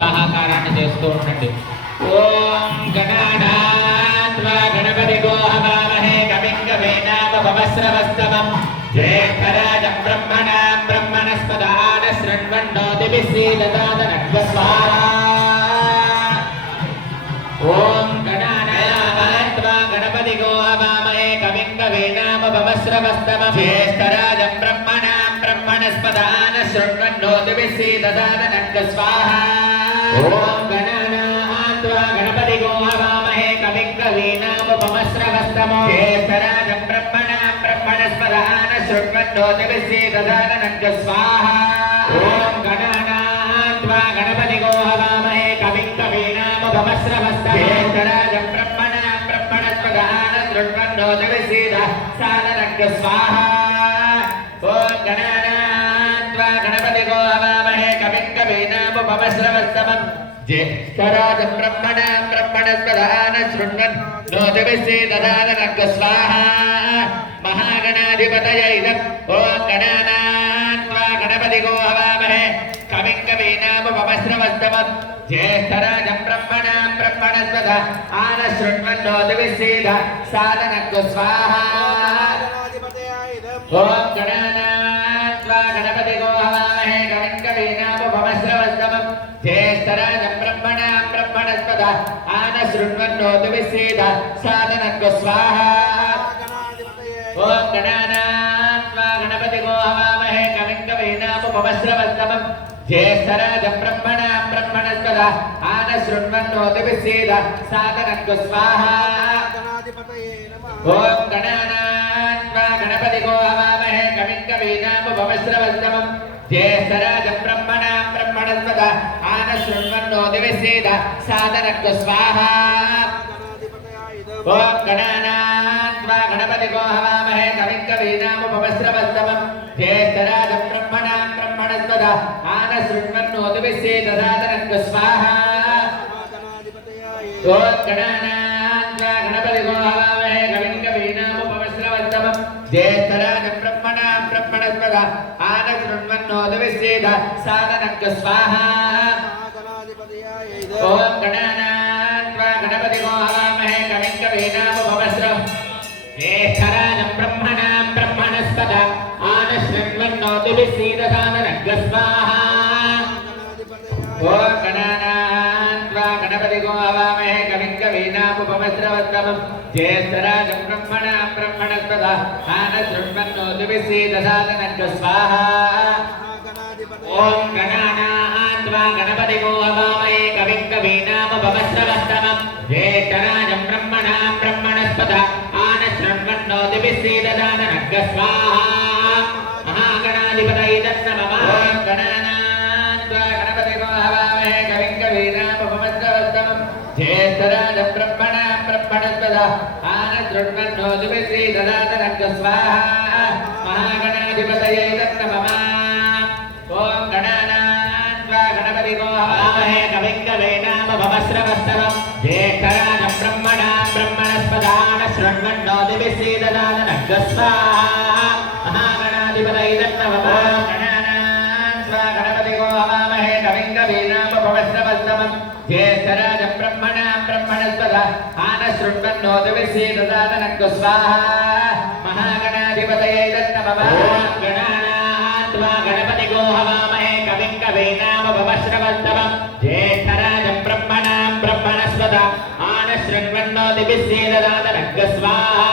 సహకారాన్ని చేస్తూ ఉండండి. ఓం గణానాత్వా గణపతిగో హవామహే కవిం కవీనామభవస్రవస్తమం జ్యేష్ఠరాజం బ్రహ్మణాం బ్రహ్మణస్పదాన శృణ్వన్నోతిభిः సీదదాతనగ్స్వాహా. ఓం గణానాత్వా గణపతిగో హవామహే కవిం కవీనామభవస్రవస్తమం జ్యేష్ఠరాజం బ్రహ్మణాం బ్రహ్మణస్పదాన శృణ్వన్నోతిభిः సీదదాతనగ్స్వాహా. ఓం గణానాత్వా గణపతిగో హవామహే కవిం కవీనాముపమస్రవస్తమో జ్యేష్ఠరాజం బ్రహ్మణాం బ్రహ్మణస్పదాన శృణ్వన్నోతిభిः సీదదాతనగ్స్వాహా. ఓం గణానాత్వా గణపతిగో హవామహే కవిం కవీనాముపమస్రవస్తమో జ్యేష్ఠరాజం బ్రహ్మణాం బ్రహ్మణస్పదాన శృణ్వన్నోతిభిः సీదదాతనగ్స్వాహా. ఓం గణానాత్వా గణపతిగో హవామహే కవిం కవీనాముపమస్రవస్తమం జ్యేష్ఠరాజం బ్రహ్మణాం బ్రహ్మణస్పదాన శృణ్వన్నోతిభిः సీదదాతనగ్స్వాహా. మహాగణాధిపతయే నమః. ఓం గణానాత్వా గణపతిగో హవామహే కవిం కవీనాముపమస్రవస్తమం జ్యేష్ఠరాజం బ్రహ్మణాం బ్రహ్మణస్పదాన శృణ్వన్నోతిభిः సీదదాతనగ్స్వాహా. ఓం గణానాత్వా గణపతిగో హవామహే కవిం కవీనాముపమస్రవస్తమం జ్యేష్ఠరాజం బ్రహ్మణాం బ్రహ్మణస్పదాన శృణ్వన్నోతిభిः సీదదాతనగ్స్వాహా. ఓం గణానాత్వా గణపతిగో హవామహే కవిం కవీనాముపమస్రవస్తమం జ్యేష్ఠరాజం బ్రహ్మణాం బ్రహ్మణస్పదాన శృణ్వన్నోతిభిः సీదదాతనగ్స్వాహా. ఓం గణానాత్వా గణపతిగో హవామహే కవిం కవీనాముపమస్రవస్తమం జ్యేష్ఠరాజం బ్రహ్మణాం బ్రహ్మణస్పదాన శృణ్వన్నోతిభిः సీదదాతనగ్స్వాహా. ఓం గణానాత్వా గణపతిగో హవామహే కవిం కవీనాముపమస్రవస్తమం జ్యేష్ఠరాజం బ్రహ్మణాం బ్రహ్మణస్పదాన శృణ్వన్నోతిభిः సీదదాతనగ్స్వాహా. ఓం గణానాత్వా గణపతిగో హవామహే కవిం కవీనాముపమస్రవస్తమం జ్యేష్ఠరాజం బ్రహ్మణాం బ్రహ్మణస్పదాన శృణ్వన్నోతిభిः సీదదాతనగ్స్వాహా. ఓం గణానాత్వా గణపతిగో హవామహే కవిం కవీనాముపమస్రవస్తమం జ్యేష్ఠరాజం బ్రహ్మణాం బ్రహ్మణస్పదాన శృణ్వన్నోతిభిः సీదదాతనగ్స్వాహా. ఓం గణానాత్వా గణపతిగో హవామహే కవిం కవీనాముపమస్రవస్తమం జ్యేష్ఠరాజం బ్రహ్మణాం బ్రహ్మణస్పదాన శృణ్వన్నోతిభిः సీదదాతనగ్స్వాహా. ఓం గణానాత్వా గణపతిగో హవామహే కవిం కవీనాముపమస్రవస్తమం జ్యేష్ఠరాజం బ్రహ్మణాం బ్రహ్మణస్పదాన శృణ్వన్నోతిభిः సీదదాతనగ్స్వాహా. మహాగణాధిపతయే నమః. ఓం గణానాత్వా గణపతిగో హవామహే కవిం కవీనాముపమస్రవస్తమం జ్యేష్ఠరాజం బ్రహ్మణాం బ్రహ్మణస్పదాన శృణ్వన్నోతిభిः సీదదాతనగ్స్వాహా. మహాగణాధిపతయే నమః. ఓం గణానాత్వా గణపతిగో హవామహే కవిం కవీనాముపమస్రవస్తమం జ్యేష్ఠరాజం బ్రహ్మణాం బ్రహ్మణస్పదాన శృణ్వన్నోతిభిः సీదదాతనగ్స్వాహా. మహాగణాధిపతయే నమః. గణానాత్వా గణపతిగో హవామహే కవిం కవీనాముపమస్రవస్తమం జ్యేష్ఠరాజం బ్రహ్మణాం బ్రహ్మణస్పదాన శృణ్వన్నోతిభిः సీదదాతనగ్స్వాహా. మహాగణాధిపతయే నమః. గణానాత్వా గణపతిగో హవామహే కవిం కవీనాముపమస్రవస్తమం జ్యేష్ఠరాజం బ్రహ్మణాం బ్రహ్మణస్పదాన శృణ్వన్నోతిభిः సీదదాతనగ్స్వాహా.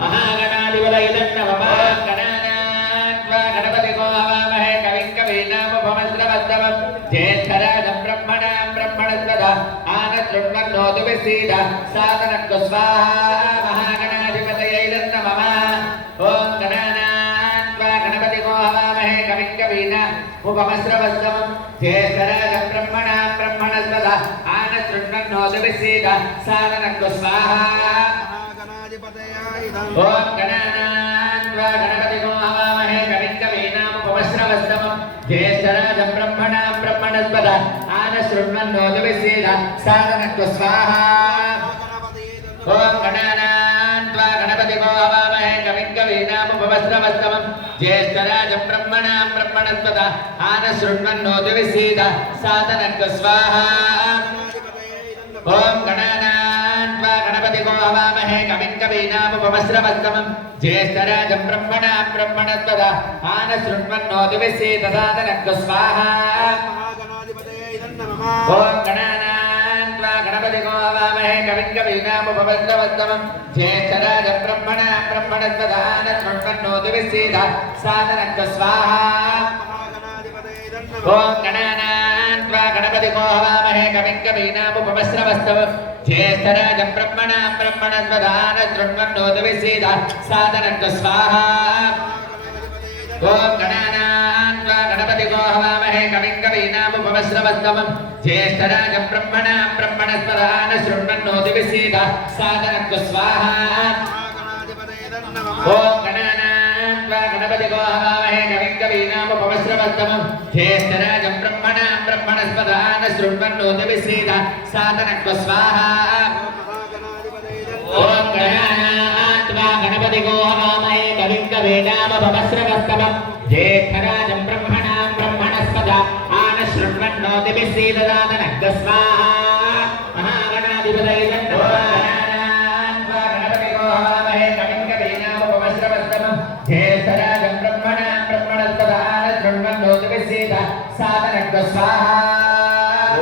మహాగణాధిపతయే నమః. గణానాత్వా గణపతిగో హవామహే కవిం కవీనాముపమస్రవస్తమం జ్యేష్ఠరాజం బ్రహ్మణాం బ్రహ్మణస్పదాన శృణ్వన్నోతిభిः సీదదాతనగ్స్వాహా. మహాగణాధిపతయే నమః. ఓం గణానాత్వా గణపతిగో హవామహే కవిం కవీనాముపమస్రవస్తమం జ్యేష్ఠరాజం బ్రహ్మణాం బ్రహ్మణస్పదాన శృణ్వన్నోతిభిः సీదదాతనగ్స్వాహా. ఓం గణానాత్వా గణపతిగో హవామహే కవిం కవీనాముపమస్రవస్తమం జ్యేష్ఠరాజం బ్రహ్మణాం బ్రహ్మణస్పదాన శృణ్వన్నోతిభిः సీదదాతనగ్స్వాహా. ఓం గణానాత్వా గణపతిగో హవామహే కవిం कवीनामुपवस्त्रवस्तमं ज्येष्ठराजं ब्रह्मणां ब्रह्मणस्पत आनशृण्वन्नोतिविसीद सादनक् स्वाहा ॐ गणानान्त्वा गणपतिगो हवामहे कविं कवीनामुपवस्त्रवस्तमं ज्येष्ठराजं ब्रह्मणां ब्रह्मणस्पत आनशृण्वन्नोतिविसीद सादनक् स्वाहा ॐ गणानान्त्वा गणपतिगो हवामहे कविं कवीनामुपवस्त्रवस्तमं ज्येष्ठराजं ब्रह्मणां ब्रह्मणस्पत आनशृण्वन्नोतिविसीद सादनक् स्वाहा ॐ गणानान्त्वा गणपतिगो हवामहे कविं कवीनामुपवस्त्रवस्तमं ज्येष्ठराजं ब्रह्मणां ब्रह्मणस्पत आनशृण्वन्नोतिविसीद सादनक् स्वाहा ॐ गणानान्त्वा गणपतिगो हवामहे कविं कवीनामुपवस्त्रवस्तमं ज्येष्ठराजं ब्रह्मणां ब्रह्मणस्पत आनशृण्वन्नोतिविसीद सादनक् स्वाहा ॐ गणानान्त्वा गणपतिगो हवामहे कविं कवीनामुपवस्त्रवस्तमं ज्येष्ठराजं ब्रह्मणां ब्रह्मणस्पत आनशृण्वन्नोतिविसीद सादनक् स्वाहा ॐ गणानान्त्वा गणपतिगो हवामहे कविं कवीनामुपवस्त्रवस्तमं ज्येष्ठराजं ब्रह्मणां ब्रह्मणस्पत आनशृण्वन्नोतिविसीद सादनक् स्वाहा महागणाधिपतये नमः गणपतिगो हवामहे कविं कवीनामुपवस्त्रवस्तमं ज्येष्ठराजं ब्रह्मणां ब्रह्मणस्पत आनशृण्वन्नोतिविसीद सादनक् स्वाहा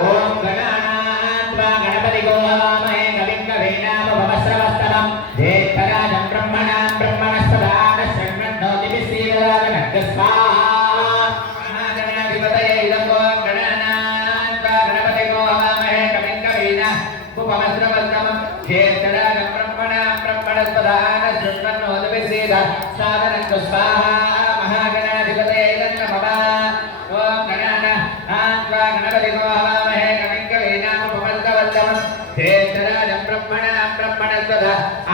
ॐ गणानान्त्वा गणपतिगो हवामहे कविं कवीनामुपवस्त्रवस्तमं ज्येष्ठराजं ब्रह्मणां ब्रह्मणस्पत आनशृण्वन्नोतिविसीद सादनक् स्वाहा महागणाधिपतये नमः गणानान्त्वा गणपतिगो हवामहे कविं कवीनामुपवस्त्रवस्तमं ज्येष्ठराजं ब्रह्मणां ब्रह्मणस्पत आनशृण्वन्नोतिविसीद सादनक् स्वाहा महागणाधिपतये नमः ॐ गणानान्त्वा गणपतिगो हवामहे कविं कवीनामुपवस्त्रवस्तमं ज्येष्ठराजं ब्रह्मणां ब्रह्मणस्पत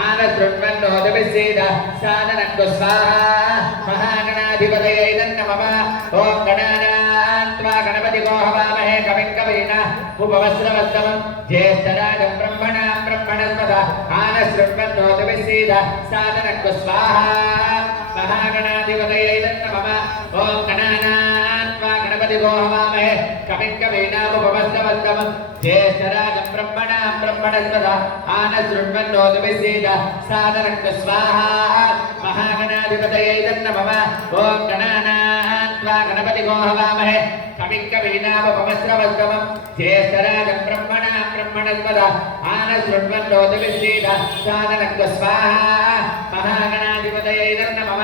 आनशृण्वन्नोतिविसीद सादनक् स्वाहा महागणाधिपतये नमः ॐ गणानान्त्वा गणपतिगो हवामहे कविं कवीनामुपवस्त्रवस्तमं ज्येष्ठराजं ब्रह्मणां ब्रह्मणस्पत आनशृण्वन्नोतिविसीद सादनक् स्वाहा महागणाधिपतये नमः ॐ गणानान्त्वा गणपतिगो हवामहे कविं कवीनामुपवस्त्रवस्तमं ज्येष्ठराजं ब्रह्मणां ब्रह्मणस्पत आनशृण्वन्नोतिविसीद सादनक् स्वाहा महागणाधिपतये नमः ॐ गणानान्त्वा गणपतिगो हवामहे कविं कवीनामुपवस्त्रवस्तमं ज्येष्ठराजं ब्रह्मणां ब्रह्मणस्पत आनशृण्वन्नोतिविसीद सादनक् स्वाहा महागणाधिपतये नमः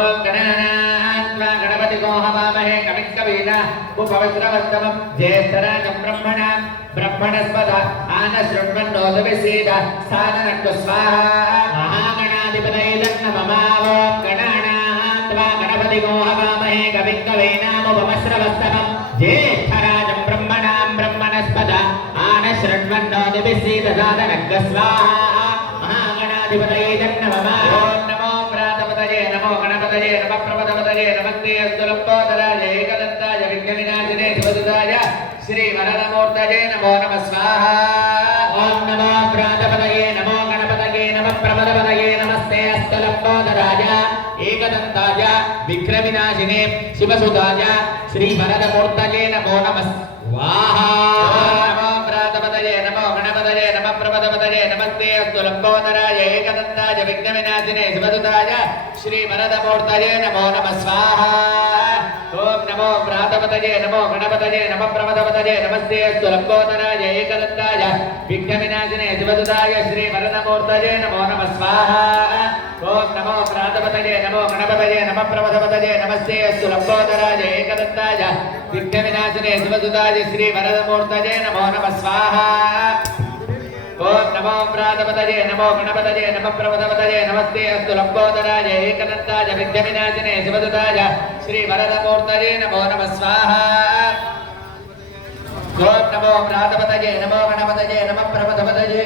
ॐ गणानान्त्वा गणपतिगो हवामहे कविं कवीनामुपवस्त्रवस्तमं ज्येष्ठराजं ब्रह्मणां ब्रह्मणस्पत आनशृण्वन्नोतिविसीद सादनक् स्वाहा महागणाधिपतये नमः ॐ गणानान्त्वा गणपतिगो हवामहे कविं कवीनामुपवस्त्रवस्तमं ज्येष्ठराजं ब्रह्मणां ब्रह्मणस्पत आनशृण्वन्नोतिविसीद सादनक् स्वाहा महागणाधिपतये नमः ॐ नमो प्रातपतये नमो गणपतये नमः प्रपदपतये नमस्ते अस्तु लम्बोदराय एकदन्ताय विघ्नविनाशिने शिवदूताय श्रीवरदमूर्तये नमो नमः स्वाहा ॐ नमो प्रातपतये नमो गणपतये नमः प्रपदपतये नमस्ते अस्तु लम्बोदराय एकदन्ताय विघ्नविनाशिने शिवसुताय श्रीवरदमूर्तये नमो नमः स्वाहा नमो प्रातपतये नमो गणपतये नमः प्रपदपतये नमस्ते अस्तु लम्बोदराय एकदन्ताय विघ्नविनाशिने शिवदूताय श्रीवरदमूर्तये नमो नमः स्वाहा ॐ नमो प्रातपतये नमो गणपतये नमः प्रपदपतये नमस्ते अस्तु लम्बोदराय एकदन्ताय विघ्नविनाशिने शिवदूताय श्रीवरदमूर्तये नमो नमः स्वाहा ॐ नमो प्रातपतये नमो गणपतये नमः प्रपदपतये नमस्ते अस्तु लम्बोदराय एकदन्ताय विघ्नविनाशिने शिवदूताय श्रीवरदमूर्तये नमो नमः स्वाहा ॐ नमो प्रातपतये नमो गणपतये नमः प्रपदपतये नमस्ते अस्तु लम्बोदराय एकदन्ताय विघ्नविनाशिने शिवदूताय श्रीवरदमूर्तये नमो नमः स्वाहा ॐ नमो प्रातपतये नमो गणपतये नमः प्रपदपतये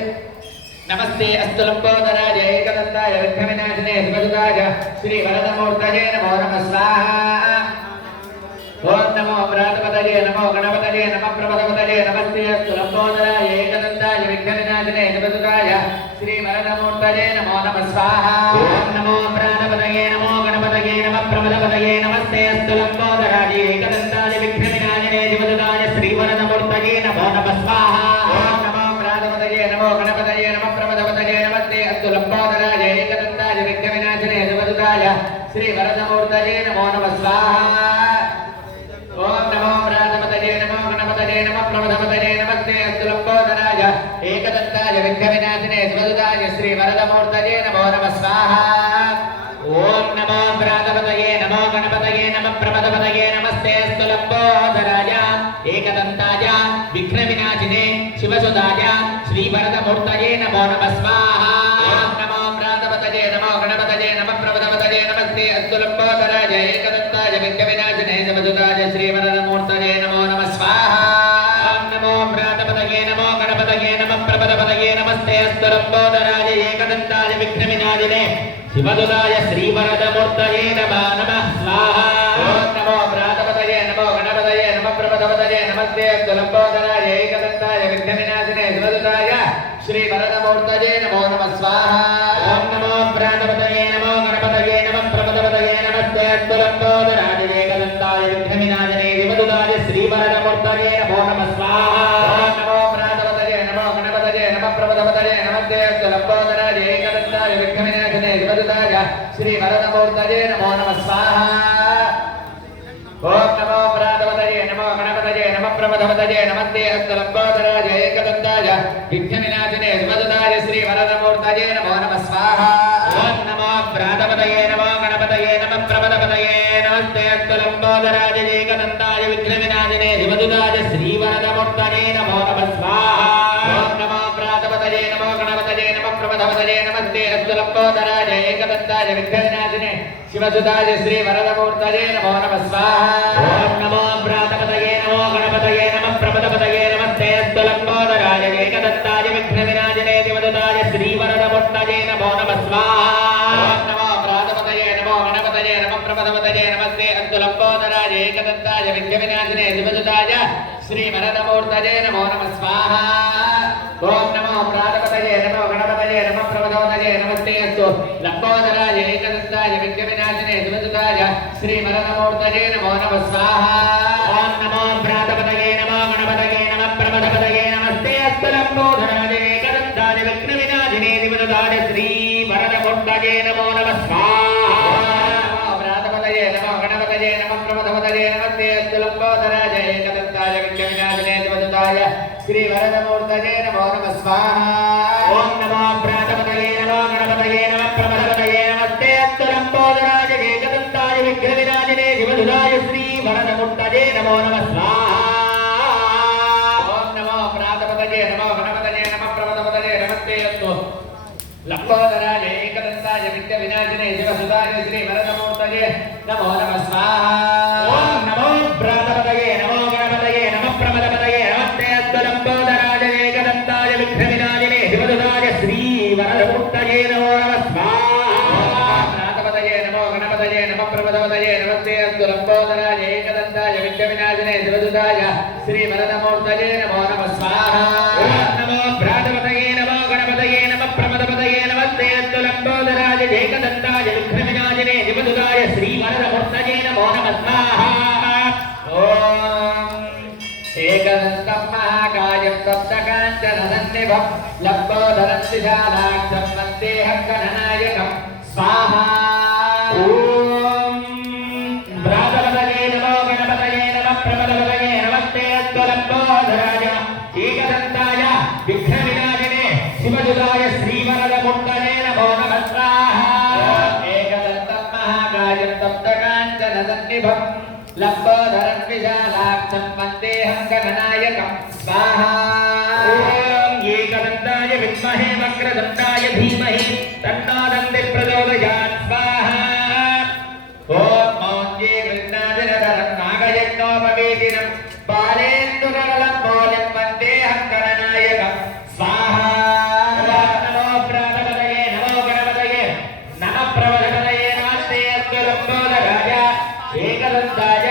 नमस्ते अस्तु लम्बोदराय एकदन्ताय विघ्नविनाशिने शिवदूताय श्रीवरदमूर्तये नमो नमः स्वाहा ओम नमो प्रातपतये नमो गणपतये नमः प्रपदपतये नमस्ते अस्तु लंबोदराय एकदन्ताय विघ्नविनाशिने शिवसुताय श्रीवरदमूर्तये नमो नमः स्वाहा ओम नमो प्रातपतये गणपतये नमस्ते अस्तु लंबोदराय एकदन्ताय विघ्नविनाशने शिवदुताय श्रीवरदमूर्तये नमो नमः स्वाहा ओम नमो प्रातपतये नमो गणपतये नमः प्रमदपतये नमस्ते अस्तु लंबोदराय एकदन्ताय विघ्नविनाशने शिवदुताय श्रीवरदमूर्तये नमो नमः स्वाहा ओम नमो प्रातपतये नमो गणपतये नमः प्रमदपतये नमस्ते अस्तु लंबोदराय एकदन्ताय विघ्नविनाशने शिवदुताय श्रीवरदमूर्तये नमो नमः स्वाहा ओम नमो प्रातपतये नमो गणपतये नमः प्रमदपतये नमस्ते अस्तु लंबोदराय एकदन्ताय विघ्नविनाशिने शिवसुताय श्रीवरदमूर्तये नमो नमः स्वाहा ओम नमो प्रातपतये नमो गणपतये नमः प्रमदपतये नमस्ते अस्तु लंबोदराय एकदन्ताय विघ्नविनाशिने शिवसुताय श्रीवरदमूर्तये नमो नमः स्वाहा ओम नमो प्रातपतये नमो गणपतये नमः प्रमदपतये नमस्ते अस्तु लंबोदराय एकदन्ताय विघ्नविनाशिने शिवदुताय श्रीवरदमूर्तये नमो नमः स्वाहा ओम नमो प्रातपतये नमो गणपतये नमः प्रमदपतये नमस्ते अस्तु लंबोदराय एकदन्ताय विघ्नविनाशिने शिवदुताय श्रीवरदमूर्तये नमो नमः स्वाहा ओम नमो प्रातपतये नमो गणपतये नमः प्रमदपतये नमस्ते अस्तु लंबोदराय एकदन्ताय विघ्नविनाशिने शिवदुताय श्रीवरदमूर्तये नमो नमः स्वाहा ओम नमो प्रातपतये नमो गणपतये नमः प्रमदपतये नमस्ते अस्तु लंबोदराय एकदन्ताय विघ्नविनाशिने शिवदुताय श्रीवरदमूर्तये नमो नमः स्वाहा ओम नमो प्रातपतये नमो गणपतये नमः प्रमदपतये नमस्ते अस्तु लंबोदराय एकदन्ताय विघ्नविनाशिने शिवदुताय श्रीवरदमूर्तये नमो नमः स्वाहा ओम नमो प्रातपतये नमो गणपतये नमः प्रमदपतये नमस्ते अस्तु लंबोदराय एकदन्ताय विघ्नविनाशिने शिवदुताय श्रीवरदमूर्तये नमो नमः स्वाहा ओम नमो प्रातपतये नमो गणपतये नमः प्रमदपतये नमस्ते अस्तु लंबोदराय एकदन्ताय विघ्नविनाशिने शिवसुताय श्रीवरदमूर्तये नमो नमः स्वाहा ओम नमो प्रातपतये नमो गणपतये नमः प्रमदपतये नमस्ते अस्तु लंबोदराय एकदन्ताय विघ्नविनाशिने शिवसुताय श्रीवरदमूर्तये नमो नमः स्वाहा ओम नमो प्रातपतये नमो गणपतये नमः प्रमदपतये नमस्ते अस्तु लंबोदराय एकदन्ताय विघ्नविनाशिने शिवसुताय श्रीवरदमूर्तये नमो नमः स्वाहा ओम नमो प्रातपतये नमो गणपतये नमः प्रमदपतये नमस्ते अस्तु लंबोदराय एकदन्ताय विघ्नविनाशिने शिवसुताय श्रीवरदमूर्तये नमो नमः स्वाहा ओम नमो प्रातपतये नमो गणपतये नमः प्रमदपतये नमस्ते अस्तु लंबोदराय एकदन्ताय विघ्नविनाशिने शिवसुताय श्रीवरदमूर्तये नमो नमः स्वाहा नमो प्रातपतये नमो गणपतये नमः प्रमदपतये नमस्ते अस्तु लंबोदराय एकदन्ताय विघ्नविनाशिने शिवसुताय श्रीवरदमूर्तये नमो नमः स्वाहा ओम नमो प्रातपतये नमो गणपतये नमः प्रमदपतये नमस्ते अस्तु लंबोदराय एकदन्ताय विघ्नविनाशिने शिवसुताय श्रीवरदमूर्तये नमो नमः स्वाहा ओम नमो प्रातपतये नमो गणपतये नमः प्रमदपतये नमस्ते अस्तु लंबोदराय एकदन्ताय विघ्नविनाशिने शिवसुताय श्रीवरदमूर्तये नमो नमः स्वाहा ओम नमो प्रातपतये नमो गणपतये नमः प्रमदपतये नमस्ते अस्तु लंबोदराय एकदन्ताय विघ्नविनाशिने शिवसुताय श्रीवरदमूर्तये नमो नमः स्वाहा प्रातपतये नमो गणपतये नमः प्रमदपतये नमस्ते अस्तु लंबोदराय एकदन्ताय विघ्नविनाशिने शिवसुताय श्रीवरदमूर्तये नमो नमः स्वाहा ओम नमो प्रातपतये नमो गणपतये नमः प्रमदपतये नमस्ते अस्तु लंबोदराय एकदन्ताय विघ्नविनाशिने शिवसुताय श्रीवरदमूर्तये नमो नमः स्वाहा ओम एकदन्तं महाकायं सप्तकाञ्चनसन्निभं लंबोदरं विशालाक्षं वन्देऽहं गणनायकं स्वाहा ओम प्रातपतये नमो गणपतये नमः प्रमदपतये नमस्ते अस्तु लंबोदराय एकदन्ताय विघ्नविनाशिने शिवसुताय श्रीवरदमूर्तये नमो नमः स्वाहा एकदन्तं महाकायं सप्तकाञ्चनसन्निभं लंबोदरं विशालाक्षं वन्देऽहं गणनायकं स्वाहा ओम एकदन्ताय विद्महे वक्रतुण्डाय धीमहि तन्नो दन्तिः प्रचोदयात् स्वाहा ओम मौञ्जे कृष्णादिनधरं नागयज्ञोपवीतिनं बालेन्दुकमलं मूलं वन्देऽहं गणनायकं स्वाहा नमो प्रातपतये नमो गणपतये नमः प्रमदपतये नमस्ते अस्तु लंबोदराय एकदन्ताय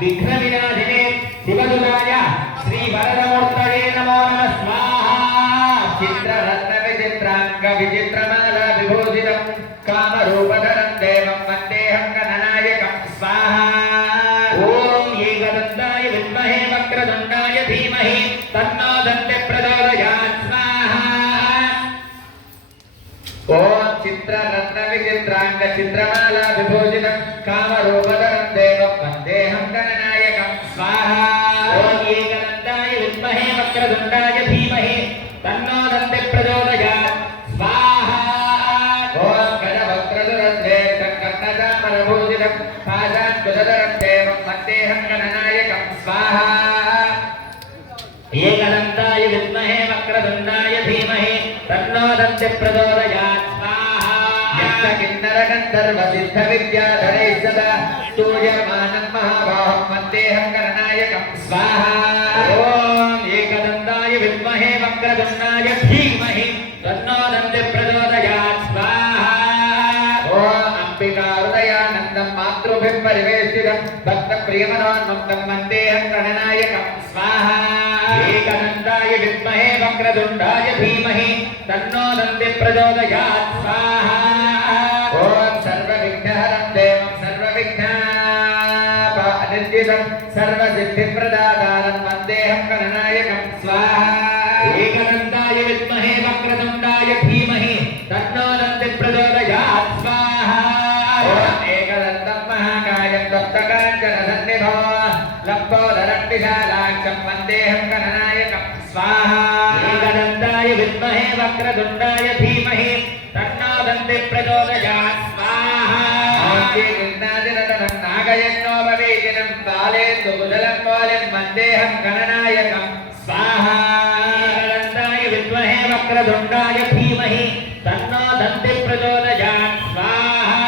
विघ्नविनाशिने शिवसुताय श्रीवरदमूर्तये नमो नमः स्वाहा चित्ररत्नविचित्राङ्गविचित्रमाला विभूषितं कामरूपधरं देवं वन्देऽहं गणनायकं स्वाहा चित्रमाला विभूषितं कामरूपधरं देवं वन्देऽहं गणनायकं स्वाहा ॐ एकदन्ताय विद्महे वक्रतुण्डाय धीमहि तन्नो दन्ति प्रचोदयात् स्वाहा ॐ गणवक्रतुण्डं कर्णचामरभूषितं पाशाङ्कुशधरं देवं वन्देऽहं गणनायकं स्वाहा एकदन्ताय विद्महे वक्रतुण्डाय धीमहि तन्नो दन्ति प्रचोदयात् स्वाहा किन्नरगन्धर्वसिद्धविद्याधरैः सदा स्तूयमानं महाबाहुं वन्देऽहं गणनायकं स्वाहा ॐ एकदन्ताय विद्महे वक्रतुण्डाय धीमहि तन्नो दन्ति प्रचोदयात् स्वाहा ॐ अम्बिकाहृदयानन्दं मातृभिः परिवेष्टितं भक्तप्रियमनोन्मुक्तं वन्देऽहं गणनायकं स्वाहा एकदन्ताय विद्महे वक्रतुण्डाय धीमहि तन्नो दन्ति प्रचोदयात् स्वाहा ॐ सर्वविघ्नहरं देवं सर्वविघ्नापनिर्जितं सर्वसिद्धिप्रदातारं वन्देऽहं गणनायकं स्वाहा एकदन्ताय विद्महे वक्रतुण्डाय धीमहि तन्नो दन्ति प्रचोदयात् स्वाहा ॐ एकदन्तं महाकायं तप्तकाञ्चनसन्निभो लम्बोदरं विशालाक्षं वन्देऽहं गणनायकं स्वाहा एकदन्ताय विद्महे वक्रतुण्डाय धीमहि तन्नो दन्ति प्रचोदयात् स्वाहा कृष्णादिनदनं नागयज्ञोपवीतिनं कालेन्दुकुशलं मौलिं वन्देऽहं गणनायकं स्वाहा एकदन्ताय विद्महे वक्रतुण्डाय धीमहि तन्नो दन्ति प्रचोदयात् स्वाहा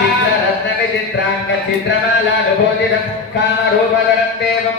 चित्ररत्नविचित्राङ्गचित्रमाला विभूषितं कामरूपधरं देवं